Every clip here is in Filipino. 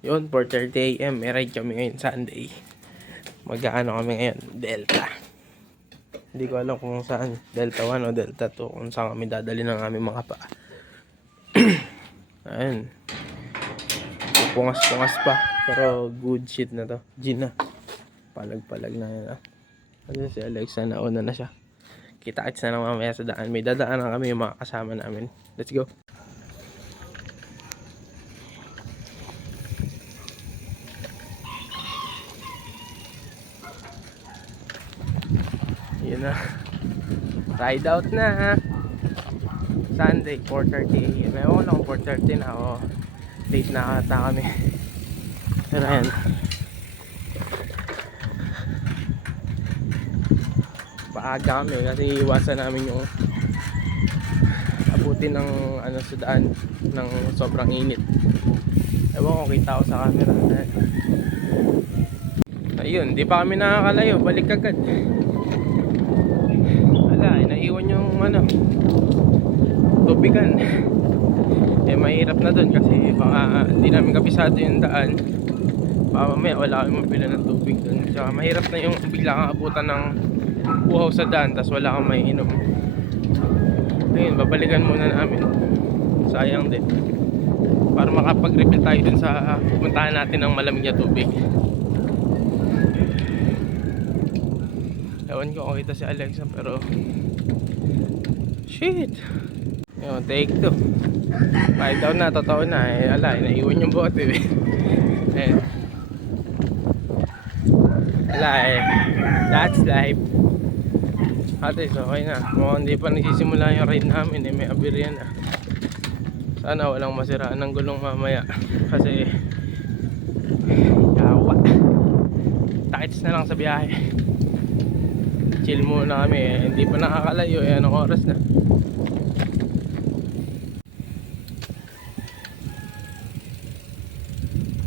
Yun, 4:30 AM, may ride kami ngayon Sunday. Mag-ano kami ngayon, Delta. Hindi ko alam kung saan, Delta 1 o Delta 2, kung saan kami dadali ng aming mga pa. Ayun. Pungas-pungas pa, pero good shit na to. G na. Palag-palag na yan ah. Kasi si Alexa nauna na siya. Kita-kits na lang mamaya sa daan. May dadaanan kami yung mga kasama namin. Let's go. Yun na. Ride out na. Sunday, 4:30 AM. Ewan ko lang 4:30 na ako. Late na ata kami. Pero ayan. Paaga kami kasi iwasan namin yung abutin ng ano sa daan ng sobrang init. Ewan ko, kita ko sa camera. Ayun, di pa kami nakakalayo. Balik agad. Wala, naiwan yung ano, tubigan. Eh mahirap na dun kasi baka hindi namin kabisado yung daan. Baka mamaya wala kami mabila ng tubig dun. Tsaka mahirap na yung bigla kang abutan ng uhaw sa daan tas wala kang maiinom. Ayun, babalikan muna namin. Sayang din. Para makapag-refill tayo dun sa pupuntahan natin ng malamig na tubig. Ewan ko kung kita si Alexa pero shit. Yun, take 2. Ride down na, totoo na eh. Ala, naiwan yung bote eh. Eh. Ala eh. That's life. Ate, so okay na. Mukhang hindi pa nagsisimula yung ride namin eh. May aberya na. Sana walang masiraan ng gulong mamaya. Kasi yawa. Takits na lang sa biyahe. Chill muna kami eh. Hindi pa nakakalayo eh. Anong oras na?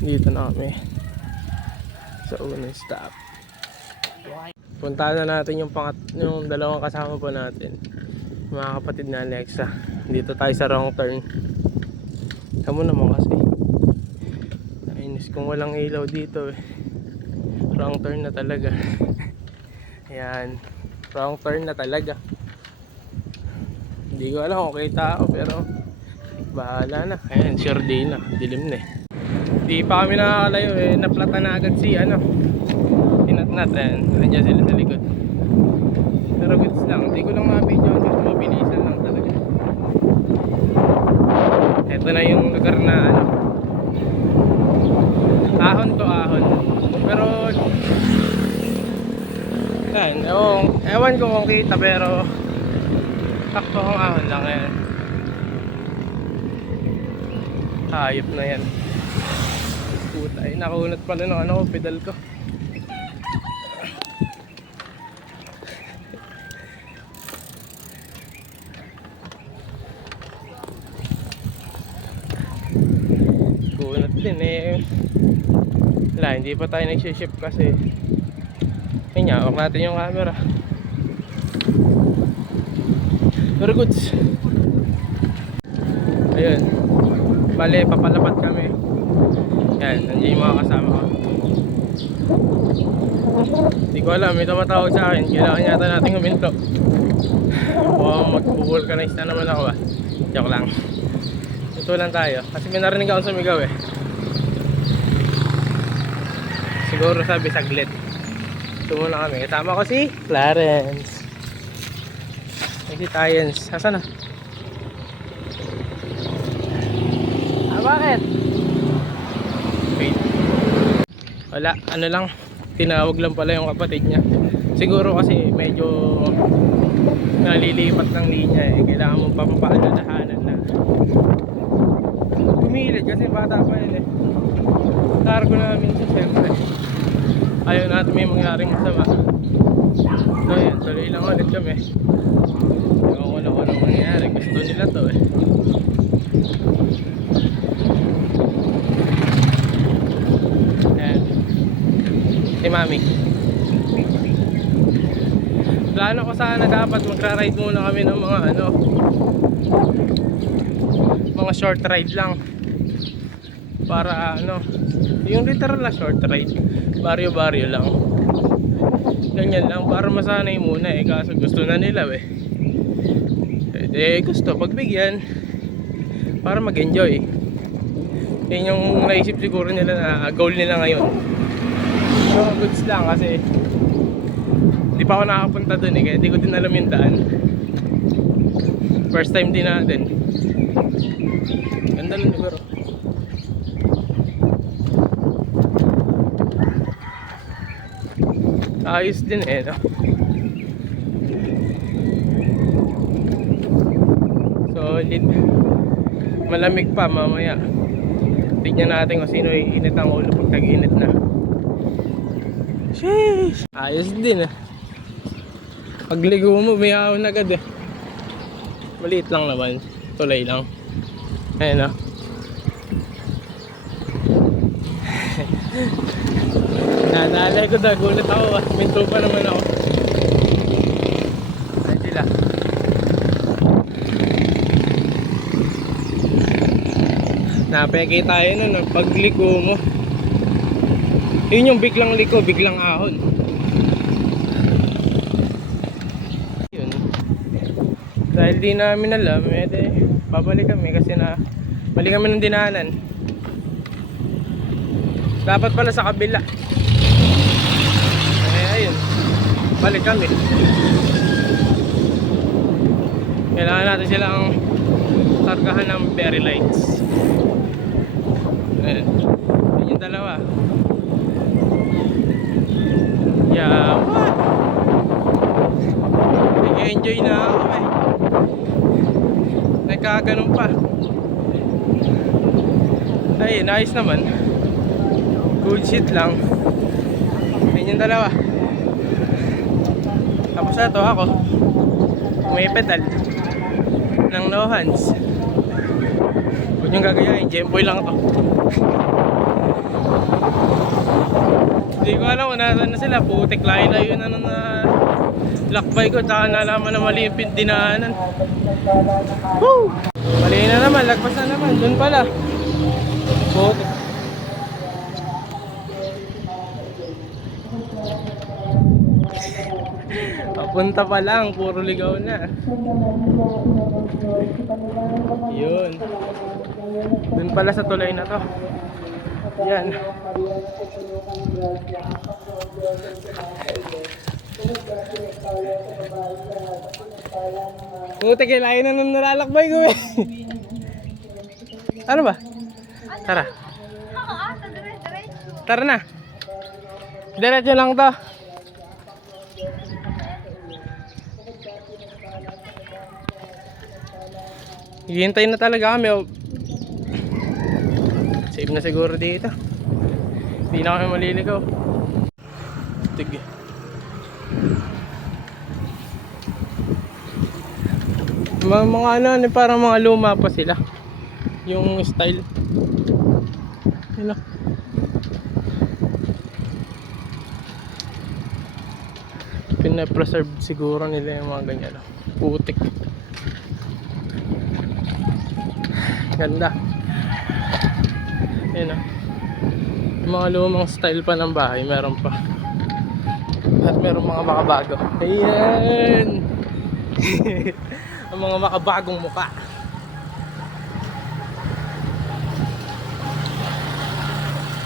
Dito na kami sa unang stop. Puntahan na natin yung dalawang kasama po natin, mga kapatid na Alexa. Dito tayo sa wrong turn. Tamo naman kasi nainis kung walang ilaw dito eh. Wrong turn na talaga. Ayan, wrong turn na talaga. Hindi ko alam kung kita ako pero bahala na. Ayan, sure day na, dilim na eh. Di pa kami nakakalayo eh, naplata na agad si ano, tinatnat, ayan, nandiyan sila sa likod. Pero goods lang, hindi ko lang na-video kasi mabilisan lang talaga. Ito na yung lugar na ano, ahon to ahon. Pero ayan, ewan ko kung kita pero takto kong ahon lang yan. Hayop na yan. Puta, ay nakunat pala ng ano ko, pedal ko. Kunat din eh. Wala, hindi pa tayo nagsiship kasi ayun nga, huwag natin yung camera. Pero goods. Ayun, bale papalapat kami. Yan, nandiyan yung mga kasama ko. Hindi ko alam, may tumatawag sa akin. Kailangan yata natin huminto. O mag-vulcanize na naman ako ah. Joke lang. Ito lang tayo. Kasi may narinig akong sumigaw eh. Siguro sabi saglit. Ito muna kami. Kasama ko si Clarence. Si Tyens. Asan na? Bakit? Wait. Wala, ano lang, tinawag lang pala yung kapatid niya. Siguro kasi medyo nalilipat ng linya eh. Kailangan mong papapaalalahanan na gumilid kasi bata pa yun eh. Cargo namin siya siyempre. Ayaw natin may mangyaring masama. So yan, tuloy lang ulit kami. Ewan ko lang walang mangyari. Gusto nila to eh. Si Mami. Plano ko sana dapat magra-ride muna kami ng mga ano, mga short ride lang. para ano, yung literal na short ride, baryo-baryo lang, ganyan lang, para masanay muna eh. Kaso gusto na nila gusto pagbigyan para mag-enjoy. Yun yung naisip siguro nila na goal nila ngayon. Pero goods lang kasi di pa ako nakapunta dun eh, kaya di ko din alam yung daan. First time din natin. Ganda lang siguro. Ayos din eh, no? Solid. Malamig pa mamaya. Tignan natin kung sino init ang ulo pag tag-init na. Sheesh! Ayos din eh. Pagligo mo, may ahon agad eh. Maliit lang naman. Tulay lang. Ayan o. Nadalay ko na. Gulat ako. Minto pa naman ako. Ayan sila. Napeke tayo nun. Pagliko mo, yun yung biglang liko, biglang ahon. Yun. Dahil di namin alam, babalik kami kasi mali kami ng dinaanan. Dapat pala sa kabila. Ayun, balik kami. Kailangan natin silang kargahan ng berry lights. Ayun, yun yung dalawa. Yeah, nag-enjoy na ako eh. Nagkaganon pa. Ay, nice naman. Good shit lang. Yun yung dalawa. Tapos na to ako. May pedal ng no hands. Huwag niyong gagayain, Gemboy lang to. Hindi ko alam kung nasan na sila. Putik, layo-layo na lakbay ko. Tsaka nalaman na mali yung dinaanan. Woo! Mali na naman, lagpas na naman. Doon pala. Putik. Papunta pa lang, puro ligaw na. Yun. Doon pala sa tulay na to. Yan. Putik, layo na nung nalalakbay ko eh. Ano ba? Tara. Tara na. Diretso lang to. Hihintay na talaga kami. Save na siguro dito. Hindi na kami maliligaw. Tig. Mga ano, parang mga luma pa sila. Yung style. Ano? Pina-preserve siguro nila yung mga ganyan. Putik. Ganda. Ayan o. Yung mga lumang style pa ng bahay, meron pa. At meron mga makabago. Ayan. Ang mga makabagong muka.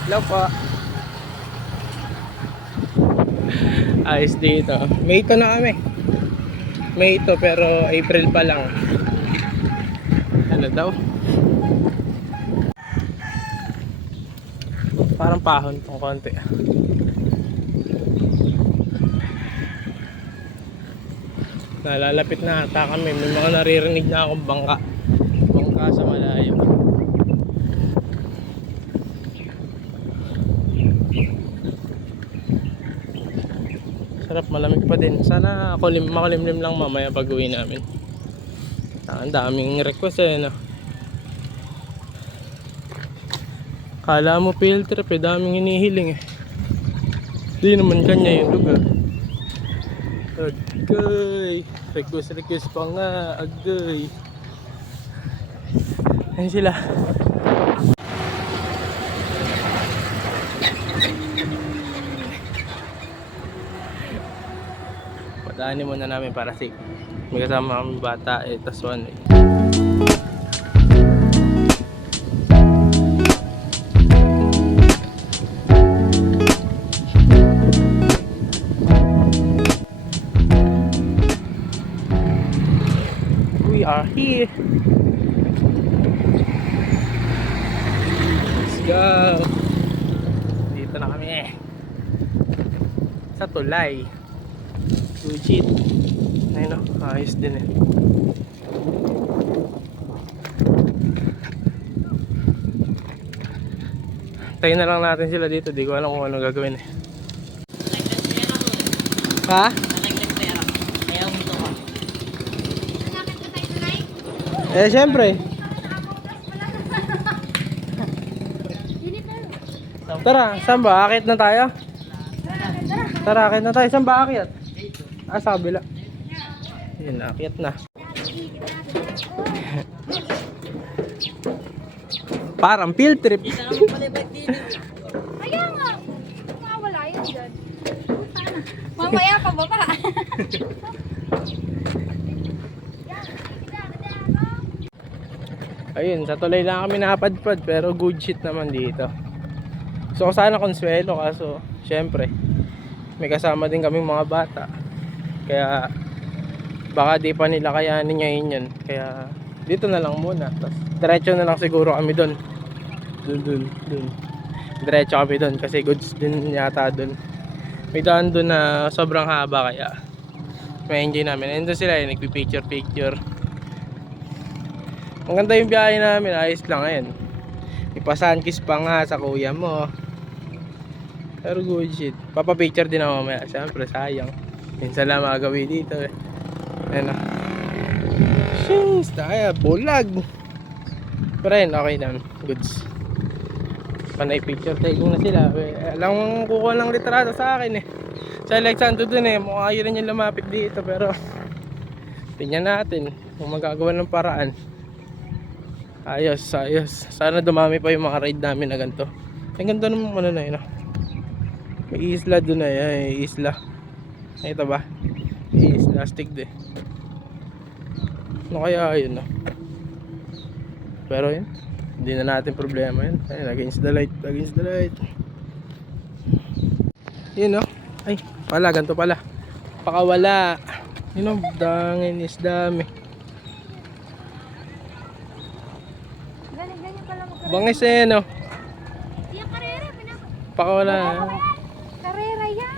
Hello po. Ayos dito. May ito na kami. May ito pero April pa lang. Ano daw? Parang pahon tong konti. Nalalapit na ata kami. May mga naririnig na akong bangka sa malayo. Sarap, malamig pa din. Sana makulimlim lang mamaya pag uwi namin. Ang daming request eh, no? Kala mo field trip eh, daming hinihiling eh. Di naman kanya yung lugar. Agay, request pa nga, agay. Ayan sila. Daanin muna namin para safe. May kasama kami bata eh, tas one eh. We are here. Let's go. Dito na kami eh. Sa tulay. Legit. Ayun o, ayos din eh. Tayo na lang natin sila dito. Di ko alam kung anong gagawin eh. Ha? Eh, syempre. Tara, saan ba? Akit na tayo? Tara, akit na tayo. Saan ba akit? Ah, sa kabila. Yun, akit na. Parang field trip. Kaya nga. Mawala yun dyan. Mamaya pa baba. Ayun, sa tulay lang kami napadpad pero good shit naman dito. So sana Consuelo kaso syempre may kasama din kaming mga bata. Kaya baka di pa nila kayanin ngayon yun. Kaya dito na lang muna. Tapos diretso na lang siguro kami doon. Doon. Diretso kami doon kasi goods din yata doon. May daan doon na sobrang haba kaya may enjoy namin. And doon sila nagpi-picture. Ang ganda yung biyahe namin, ayos lang ngayon. Ipa-sunkiss pa nga sa kuya mo. Pero good shit. Papapicture din ako mamaya. Siyempre sayang. Minsan lang magagawin dito eh. Ayan na. Sheesh, tayo. Bulag. Pero yun, okay lang. Goods. Panay picture taking na sila. Alam mo kukuha ng litrato sa akin eh. Sa Alexander dun eh. Mukha yun rin yung lumapit dito. Pero tingnan natin kung magagawa ng paraan. Ayos. Sana dumami pa yung mga ride namin na ganito. Ang ganda naman ano na yun. May isla doon na yan. May isla. Ito ba? May isla. Stick de. Ano kaya yun? Pero yun. Hindi na natin problema yun. Ayun, against the light. Yun no. Ay, pala. Ganito pala. Pakawala. Yun o. Dangin is dami. Ganyan pala mag-karera. Bangis eh no. Yung karera. Pakawala. Karera yan.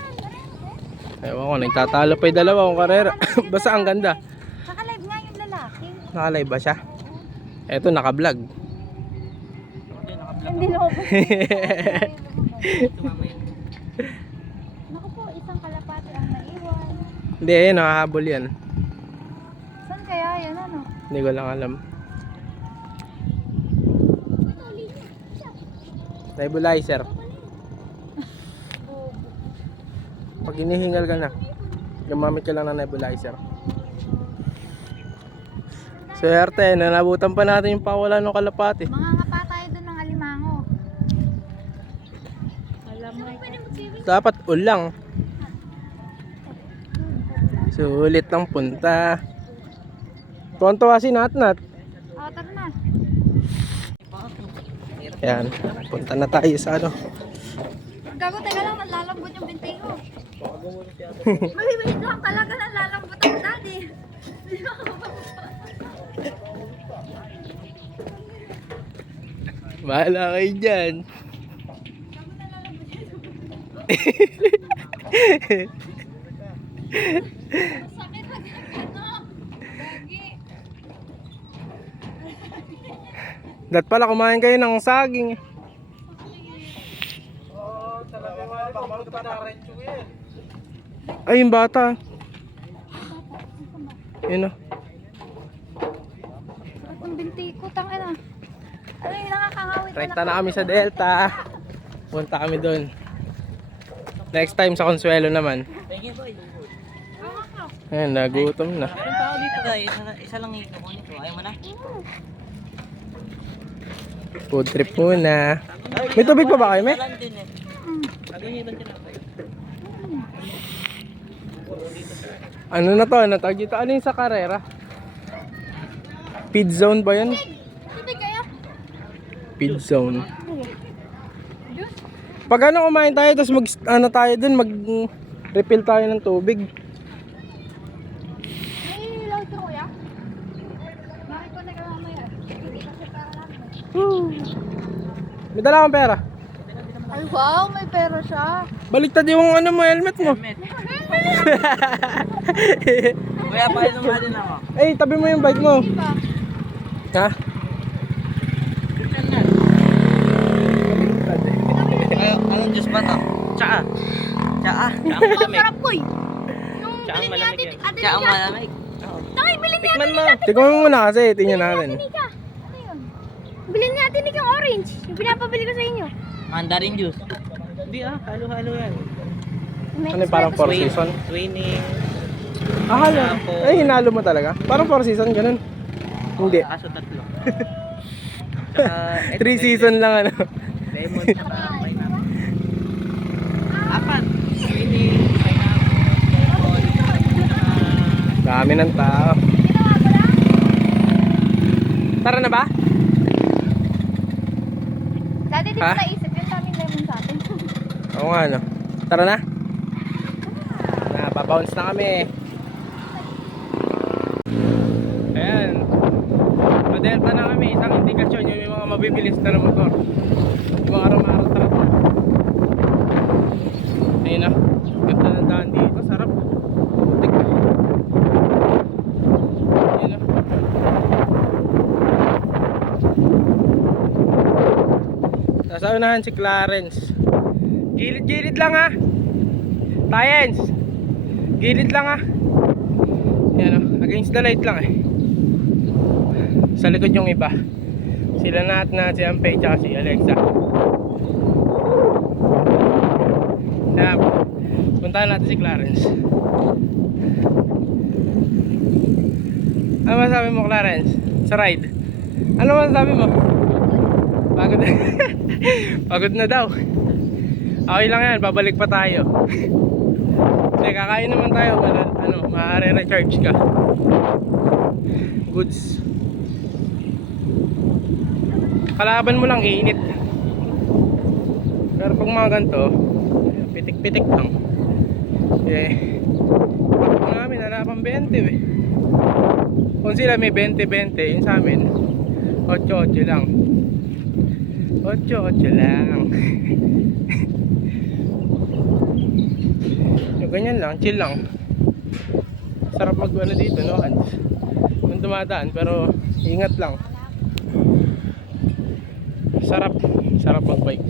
Ewan ko, nagtatalo pa yung dalawa kung karera. Basta ang ganda. Naka-live nga yung lalaki. Naka-live ba siya? Eto, naka-vlog. Hindi na ako. Naku po, isang kalapati ang naiwan. Hindi, nakahabol yan. Saan kaya yan ano? Hindi ko lang alam. Nebulizer. Pag hinihingal ka na, gumamit ka lang ng nebulizer. Swerte, nanabutan pa natin yung pawala ng kalapati. Mga ngapa tayo dun ng alimango. Alam mo. Dapat ulang. Sulit ng punta. Tuwan-tuwa si Natnat. Tara na. Yan, punta na tayo sa ano. Gago, teka lang, nalalambot yung binti ko. Wait lang, talaga nalalambot ang daddy. Bahala kayo dyan. Sakit na gano'n. Gagi. Dat pala kumain kayo ng saging. Ay, yung bata. Yun o. Ba't ang binti ko, tangina. Ano yung nakakangawit? Rekta na kami sa Delta. Punta kami doon. Next time sa Consuelo naman. Ayan, nagutom na. Meron pa ako dito guys, isa lang ikukunin ko. Ayaw mo na? Food trip muna. May tubig pa ba kayo, me? Talan din eh. Ano yung ibang tinapay? Ano na to? Ano tawag dito? Ano yung sa karera? Feed zone ba yun? Tubig kayo? Feed zone. Pag ano kumain tayo, tapos mag ano tayo dun, mag refill tayo ng tubig. May ilaw to kuya? Bakit ko na ka mamaya? Hindi kasi para lang. May dala akong pera. Ay wow, may pera siya. Baliktad yung ano mo, helmet mo. Helmet. Kuya, painom nga din ako. Eh, tabi mo yung bike mo. Di ba? Ha? Tignan na. Anong juice ba to? Tsaa. Tsaa. Tsaang Ang malamig. sarap ko eh. Yung Tsaang bilhin ni malamig ate, yan. ate Tsaang Nika. malamig. Oo. Tay, bilhin ni ate Tikman mo. Tignan mo muna kasi, tingnan natin. Nika. Ano yun? Bilhin ni ate Nika yung orange. Yung pinapabili ko sa inyo. Mandarin juice. Hindi halo-halo yan. May Ano yung parang four Twin- season? Twinning. Ah, halo. Eh, hinalo mo talaga. Parang four season, ganun. Hindi. Kaso tatlo. Tsaka, ito, 3 season lang ano. Lemon tsaka pineapple. Apat. Twinning, pineapple, lemon, tsaka... Dami ng tao. Ginawa ko lang. Tara na ba? Dati di Ha? ko naisip yung daming lemon sa atin. Oo nga no. Tara na. Pabounce na kami. Ayan. Padelta na kami. Isang indikasyon yung may mga mabibilis na ng motor. Yung mga araw-araw truck na. Ayun na. Ganda ng daan dito. Sarap. Putik na. Ayun na. Nasa unahan si Clarence. Gilid-gilid lang ha. Tayens. Gilid lang ha. Yan o. Against the light lang eh. Sa likod yung iba. Sila na si Ampey tsaka si Alexa. Kaya puntahan natin si Clarence. Ano masabi mo Clarence? Sa ride? Ano masabi mo? Pagod na. Pagod na daw. Okay lang yan, babalik pa tayo. Hindi, kakain naman tayo. Maaari-recharge ka. Goods. Kalaban mo lang, init. Pero pag mga ganito, pitik-pitik lang. Eh, bakit namin, wala pang 20 eh. Kung sila may 20-20, yun sa amin, 8-8 lang. 8-8 lang. Yung ganyan lang, chill lang. Sarap mag ano dito, no? Kung dumadaan, pero ingat lang. Sarap mag-bike.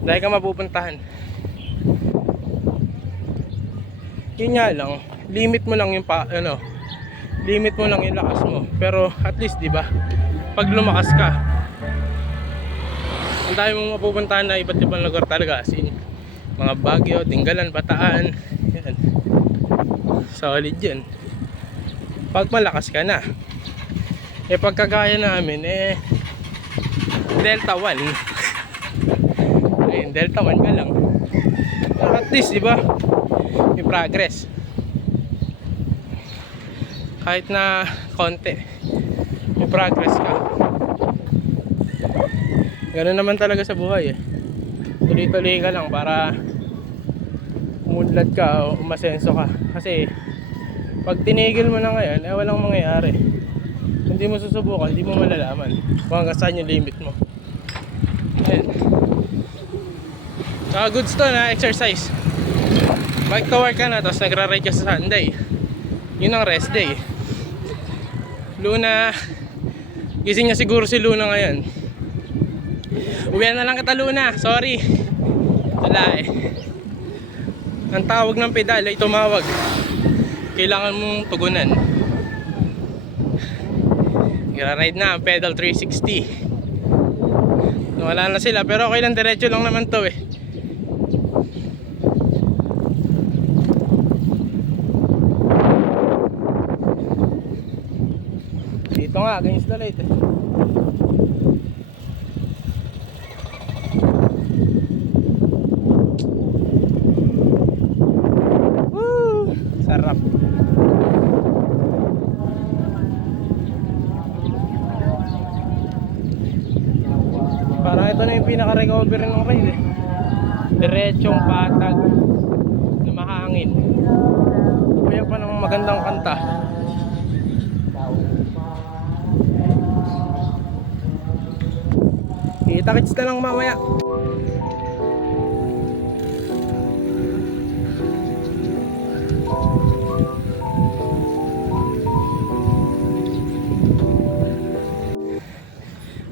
Dahil ka mapupuntahan. Yun nga lang, limit mo lang yung limit mo lang yung lakas mo. Pero at least, di ba? Pag lumakas ka, ang dami mong mapupuntahan na iba't ibang lugar talaga, as in mga Baguio, Tinggalan, Bataan. Yan. Solid yun. Pag malakas ka na. Eh pagkagaya namin Delta 1. Ayun, Delta 1 ka lang. Pero at least, di ba? May progress. Kahit na konti, may progress ka. Ganun naman talaga sa buhay eh. Tuloy-tuloy ka lang para umudlad ka o umasenso ka. Kasi pag tinigil mo na ngayon, walang mangyayari. Hindi mo susubukan, hindi mo malalaman kung hanggang saan yung limit mo. Ayan. Saka goods to na exercise. Bike to work ka na, tapos nagra-ride ka sa Sunday. Yun ang rest day. Luna, gising niya siguro si Luna ngayon. Uwian na lang kita Luna, sorry. Wala eh. Ang tawag ng pedal ay tumawag. Kailangan mong tugunan. Gira-ride na ang pedal 360. Wala na sila pero okay lang, diretso lang naman to eh. Dito nga, against the light eh. Woo! Sarap. crossover ng rail eh. Diretsong patag na mahangin. Kaya pa ng magandang kanta. Kita-kits na lang mamaya.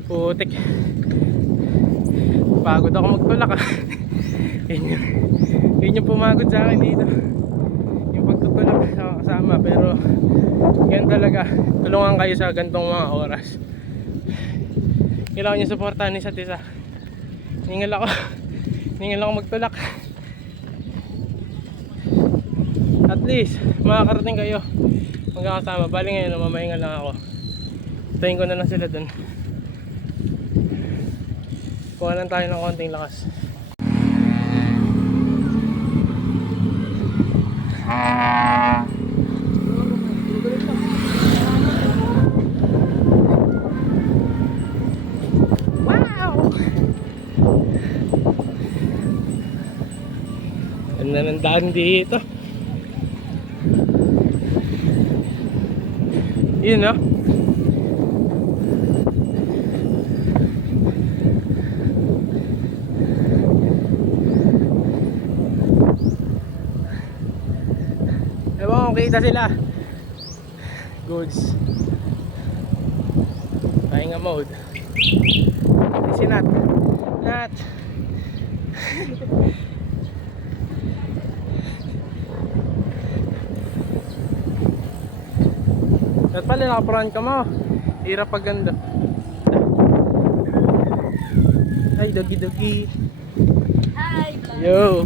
Putik. Pagod ako magtulak ah. Yun yung pumagod sa akin dito. Yung pagtutulak sa kasama. Pero yan talaga. Tulungan kayo sa gantong mga oras. Kailangan nyo supportahan isa't isa. Ningal ako magtulak. At least makakarating kayo magkakasama. Bali ngayon mamahinga lang ako. Tayin ko na lang sila dun. Kuha lang tayo ng konting lakas. Wow! Ganda ng daan dito. Yun no? Ewan, kita sila. Goods. Pahinga mode. Si Nat. Nat. Nat pala nakaprahan ka mo. Hirap pag ganda. Ay, dagi-dagi. Hi! Yo.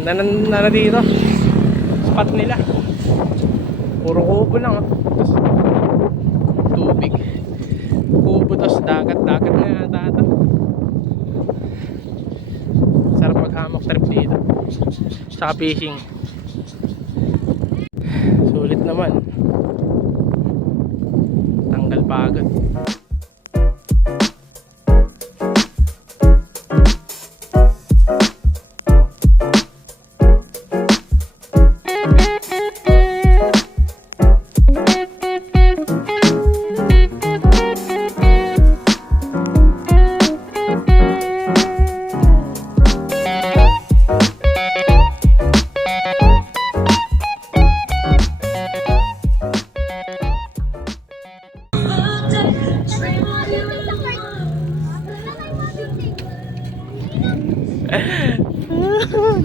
Handa na dito. Spot nila. Puro kubo lang oh. Tapos tubig. Kubo tapos dagat na yata ito. Sarap mag-hammock trip dito. Saka fishing. Sulit naman. Tanggal pagod.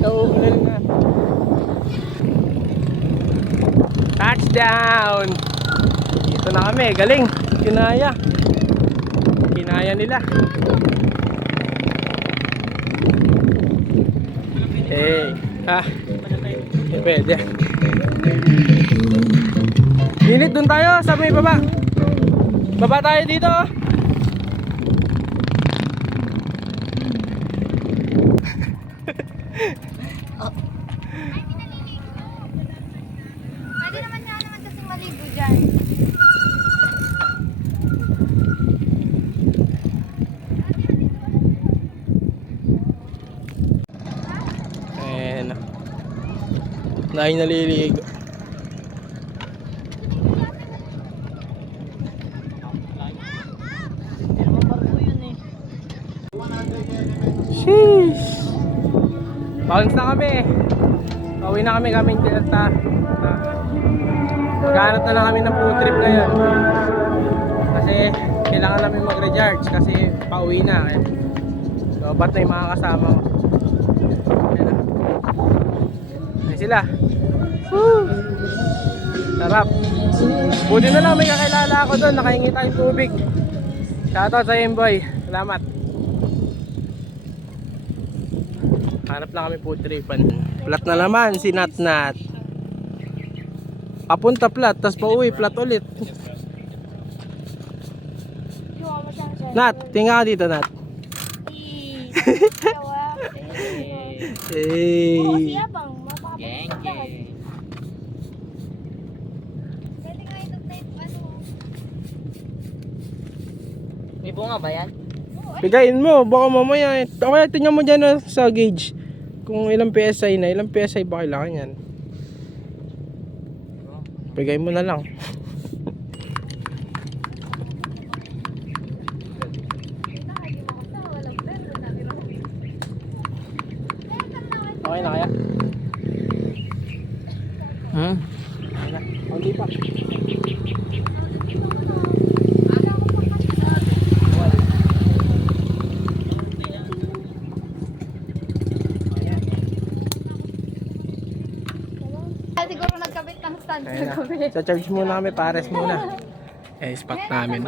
Nauulan na. Touchdown! Dito na kami, galing. Kinaya nila. Hey, ha? Pwede. Minit dun tayo sa may baba. Baba tayo dito. Pwede naman kasi maligo dyan. Ayan. Naay naliligo. Sheesh! Bounce na kami. Pauwi na kami Delta. Maghanap na lang kami ng food trip ngayon. Kasi kailangan namin mag-recharge kasi pauwi na. So ba't na yung mga kasama ko? Ayan na. Ayan sila. Woo! Sarap. Buti na lang may kakilala ako doon. Nakahingi tayong tubig. Shoutout sa Emboy. Salamat. Hanap lang kami food tripan. Flat na naman si Nat. Papunta flat, tas pauwi flat ulit. Nat, tingnan ka dito Nat. Hey. Hey. Siya bang? 1,000 nga ba yan? Bigayin mo, baka mamaya. Okay, tingnan mo dyan sa gauge. Kung ilang PSI na, ilang PSI ba kailangan yan? Bigay mo na lang. Okay na kaya? Hmm? Okay na. Hindi pa. Siguro nagkabit ng stand sa Ayan gabi. na. Sa charge muna kami, pares muna. Spot namin.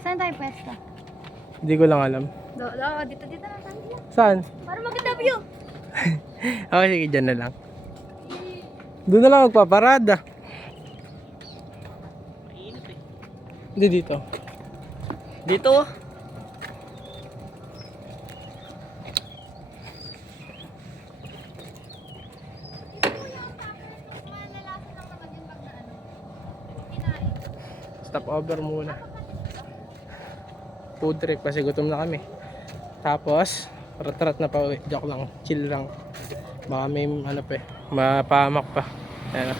Saan tayo pwesto? Hindi ko lang alam. Dito na tayo. Saan? Para maganda view. Okay, sige, dyan na lang. Doon na lang magpaparada. Hindi dito. Dito. Stop over muna. Food trip kasi gutom na kami. Tapos, rat-rat na pa uwi. Joke lang, chill lang. Baka may ano pa eh, mapahamak pa. Ayan.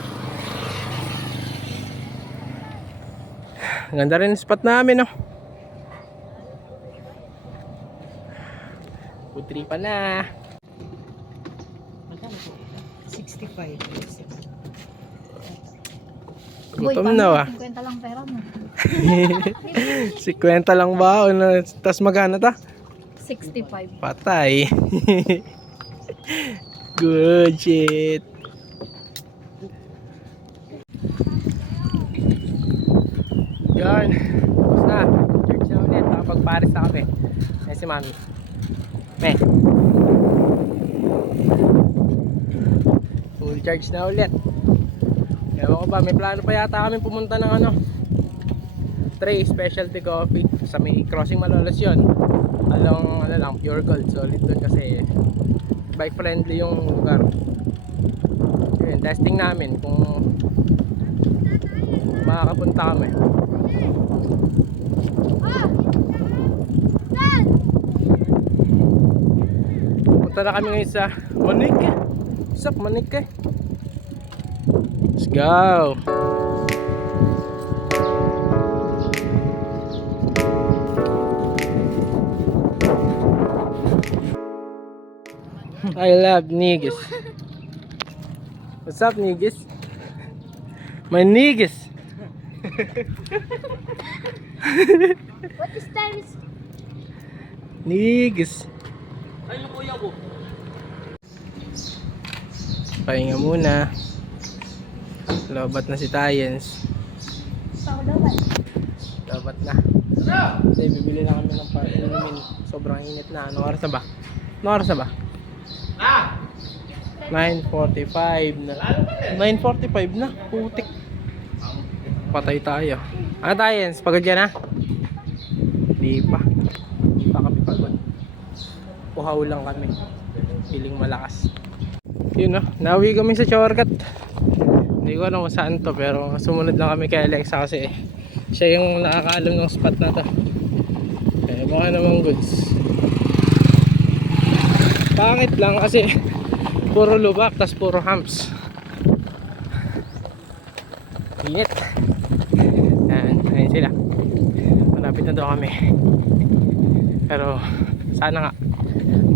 Ganda rin yung spot namin, no? Food trip pa na. 65. Gutom na, 50 lang pera mo. 50 lang ba? Tapos magkano ta? 65. Patay. Good shit. Yan. Tapos na. Church na ulit. Nakapag-Paris na kami. Ayan si Mami. Me. Full charge na ulit. Ewan ko ba, may plano pa yata kami pumunta ng ano, Trey Specialty Coffee sa may crossing Malolos yun. Along ano lang, Pure Gold. Solid doon kasi bike friendly yung lugar. Yun, testing namin kung makakapunta kami. Punta na kami ngayon sa Manike. Sup Manike? Let's go. I love niggas. What's up, niggas? My niggas. What is time? Niggas. Ay, yung kuya ko. Pahinga muna. Lobat na si Tayens. Lobat na. Kasi bibili na kami ng inumin. Sobrang init na. Anong oras na ba? Anong oras na ba? 9:45 na. 9:45 na. Putik. Patay tayo. Ano Tayens? Pagod yan ha? Hindi pa. Hindi pa kami pagod. Puhaw lang kami. Feeling malakas. Yun no. Nawi kami sa shortcut. Hindi ko alam kung saan to, pero sumunod lang kami kay Alexa kasi siya yung nakakaalam ng spot na to. Kaya baka naman goods. Pangit lang kasi puro lubak tas puro humps. Init. Ayan sila. Malapit na daw kami. Pero sana nga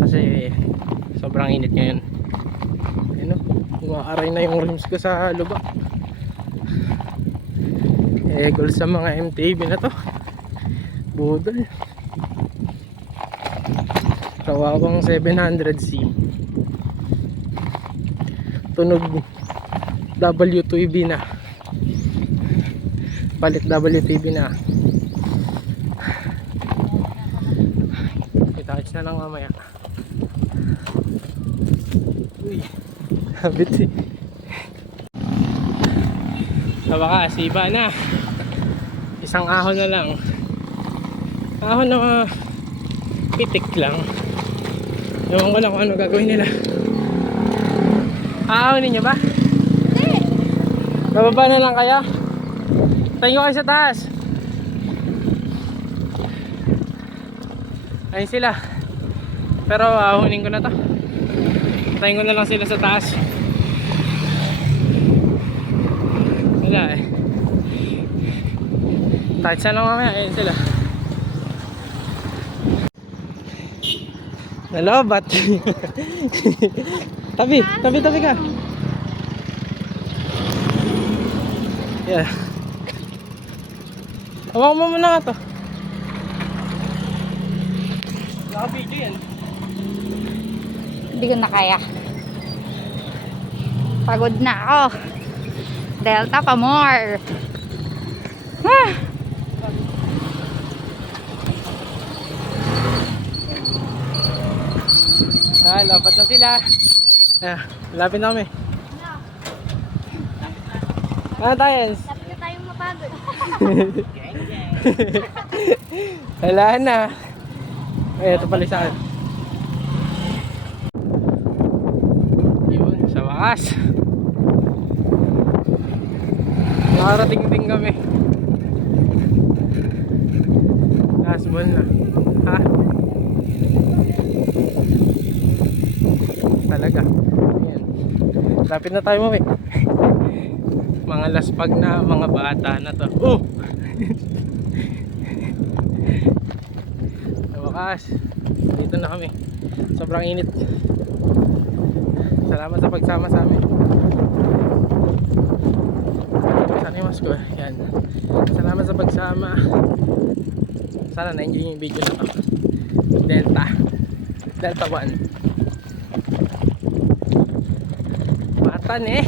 kasi sobrang init ngayon. Ayun o, umaaray na yung rims ko sa lubak. Goal sa mga MTB na to. Budol. Kawawang 700C. Tunog WTB na. Palit WTB na. Itouch na lang mamaya. Uy, habit eh. Sa wakas, iba na. Isang ahon na lang. Ahon na pitik lang. Ewan ko lang kung ano gagawin nila. Aahonin nyo ba? Hindi. Bababa na lang kaya? Tayo kayo sa taas. Ayun sila. Pero hunin ko na to. Tayin ko na lang sila sa taas. Wala eh. Kahit saan lang mamaya. Ayun sila. Nalobat. Tabi ka. Yeah. Hawakan mo muna nga to. Naka-video yan. Hindi ko na kaya. Pagod na ako. Delta pa more. Ah! Lapat na sila. Lapit na kami. Tayens. Lapit na tayong mapagod. Wala na. Ay, ito pala saan. Yun, sa wakas. Nakarating din kami. Last ball na. Ha? Talaga. Ayan. Lapit na tayo mami. Mga laspag na mga bata na to. Oh! Sa wakas, dito na kami. Sobrang init. Salamat sa pagsama sa amin. Sana yung masko. Yan. Salamat sa pagsama. Sana na-enjoy yung video na to. Delta 1. Matan eh.